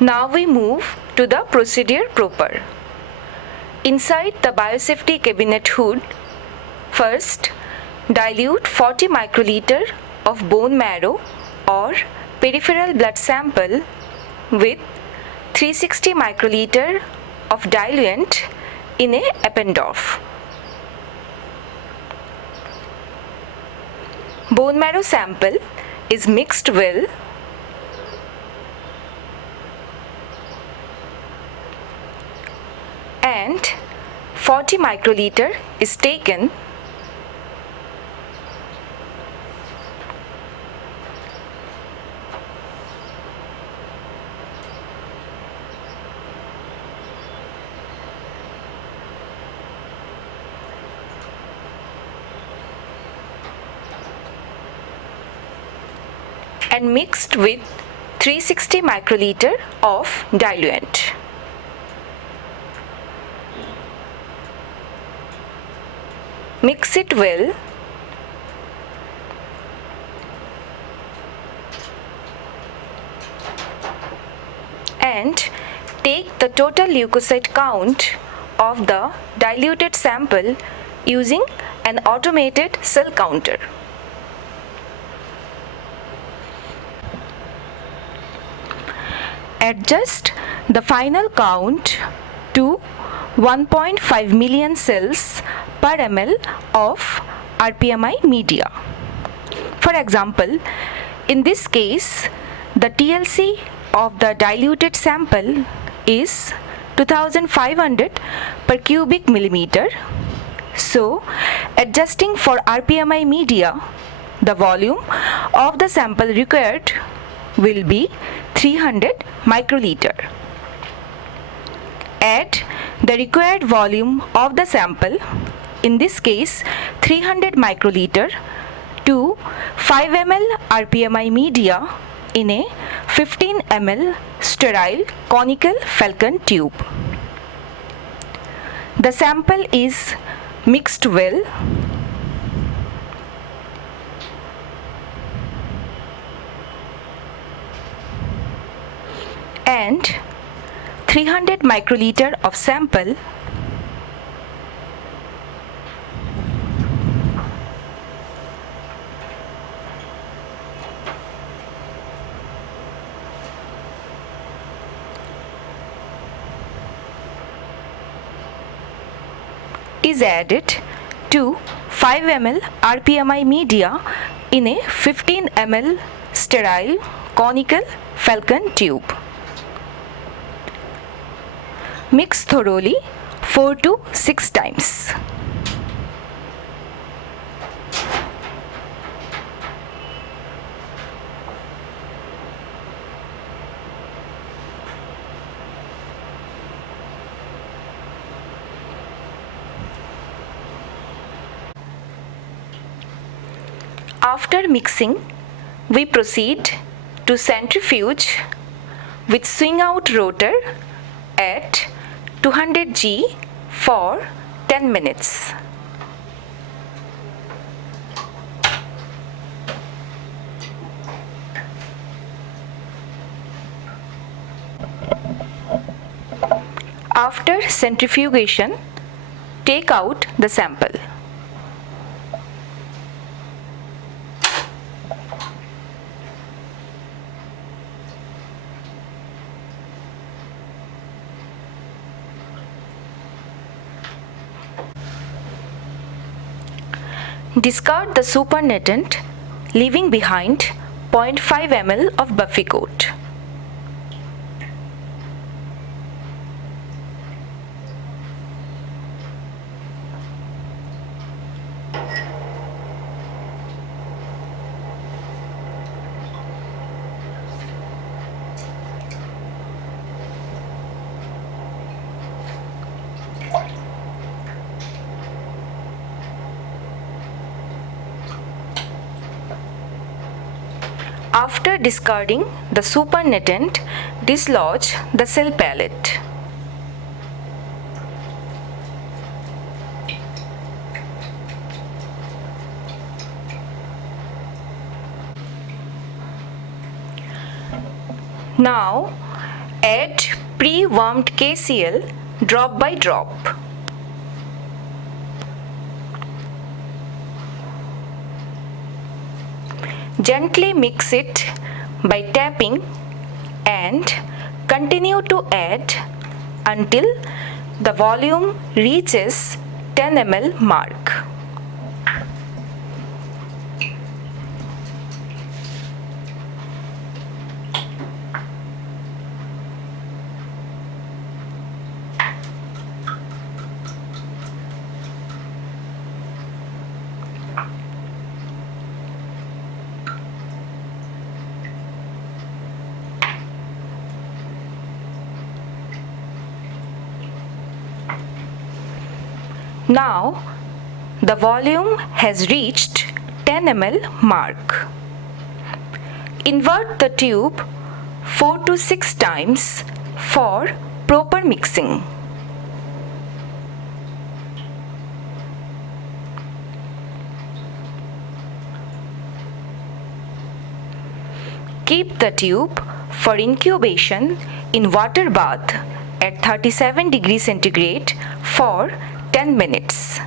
Now we move to the procedure proper. Inside the biosafety cabinet hood, first dilute 40 microliter of bone marrow or peripheral blood sample with 360 microliter of diluent in a Eppendorf. Bone marrow sample is mixed well and 40 microliter is taken and mixed with 360 microliter of diluent. Mix it well and take the total leukocyte count of the diluted sample using an automated cell counter. Adjust the final count to 1.5 million cells per ml of RPMI media. For example, in this case, the TLC of the diluted sample is 2500 per cubic millimeter. So, adjusting for RPMI media, the volume of the sample required will be 300 microliter. Add the required volume of the sample, in this case 300 microliter, to 5 ml RPMI media in a 15 ml sterile conical falcon tube. The sample is mixed well and 300 microliter of sample is added to 5 ml RPMI media in a 15 ml sterile conical falcon tube. Mix thoroughly 4 to 6 times. After mixing, we proceed to centrifuge with swing out rotor at 200 G for 10 minutes. After centrifugation, take out the sample. Discard the supernatant, leaving behind 0.5 ml of Buffycoat. After discarding the supernatant, dislodge the cell pallet. Now Add pre-warmed KCl drop by drop. Gently mix it by tapping and continue to add until the volume reaches 10 ml mark. Now the volume has reached 10 ml mark. Invert the tube 4 to 6 times for proper mixing. Keep the tube for incubation in water bath at 37 degrees centigrade for 10 minutes.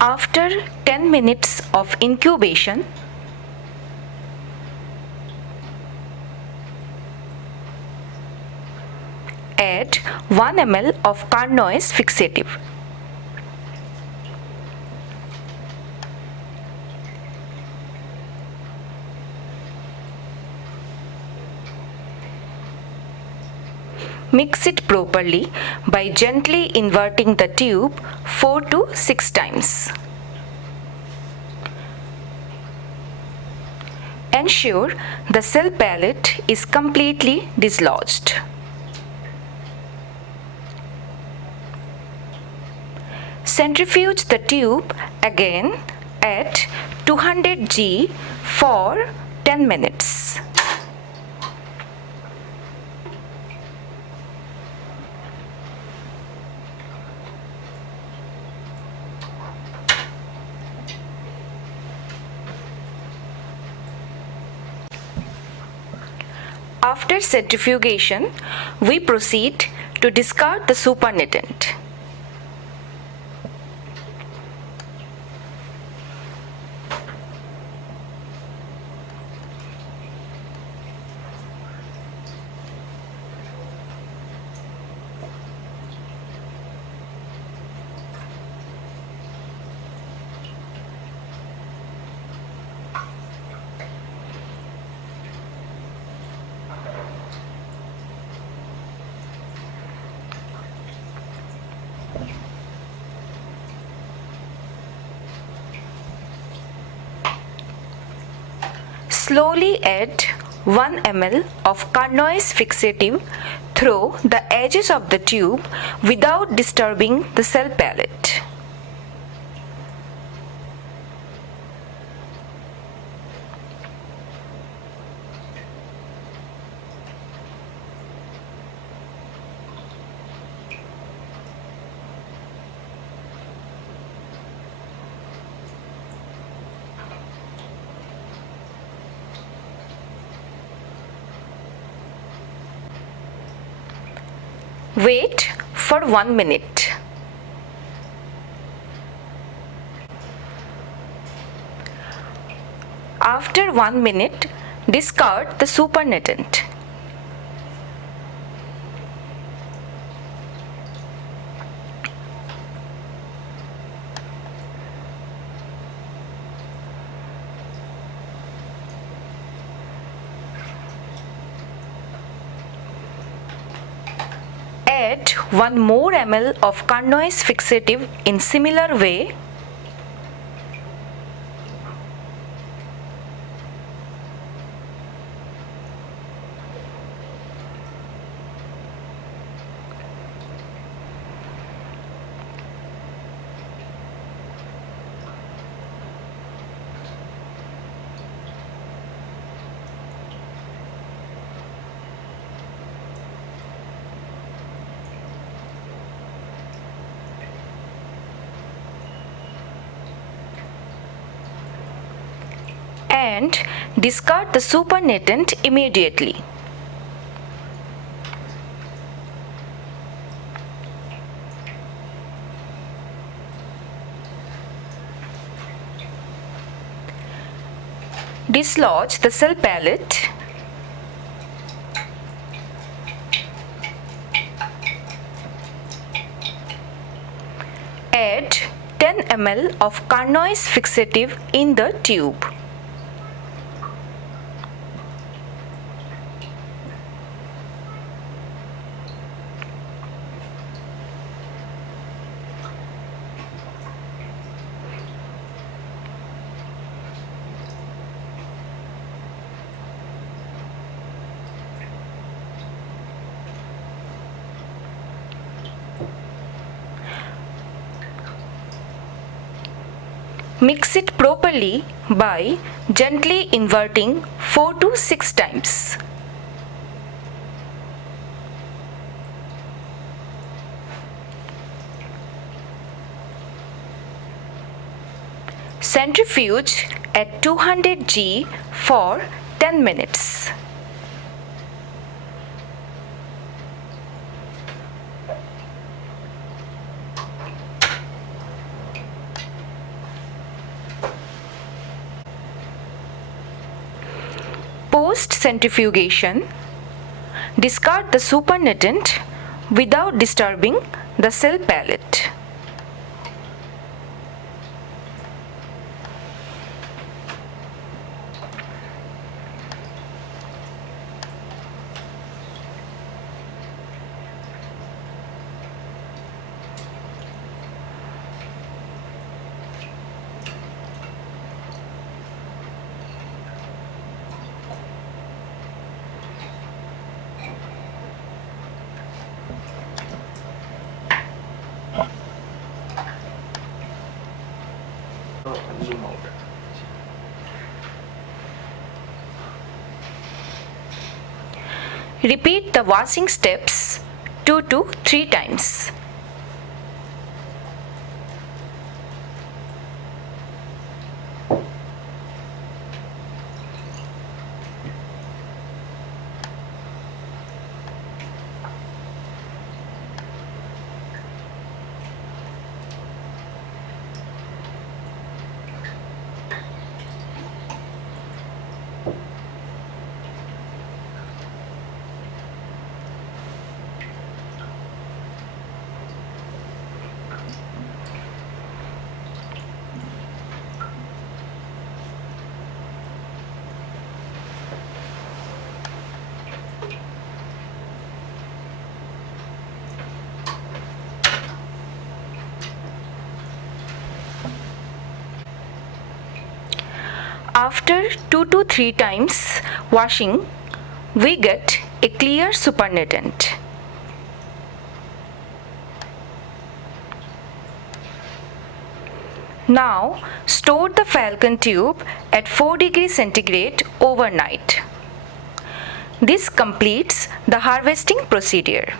After 10 minutes of incubation, add 1 ml of Carnoy's fixative. Mix it properly by gently inverting the tube 4 to 6 times. Ensure the cell palate is completely dislodged. Centrifuge the tube again at 200 G for 10 minutes. After centrifugation, we proceed to discard the supernatant. Slowly add 1 ml of Carnoy's fixative through the edges of the tube without disturbing the cell palate. Wait for 1 minute. After 1 minute, discard the supernatant. Add 1 more ml of Carnoy's fixative in similar way. and discard the supernatant immediately. Dislodge the cell pellet. Add 10 ml of Carnoy's fixative in the tube. Mix it properly by gently inverting 4 to 6 times. Centrifuge at 200 G for 10 minutes. Post-centrifugation, discard the supernatant without disturbing the cell pellet. Zoom out. Repeat the washing steps 2 to 3 times. After 2 to 3 times washing, we get a clear supernatant. Now store the falcon tube at 4 degrees centigrade overnight. This completes the harvesting procedure.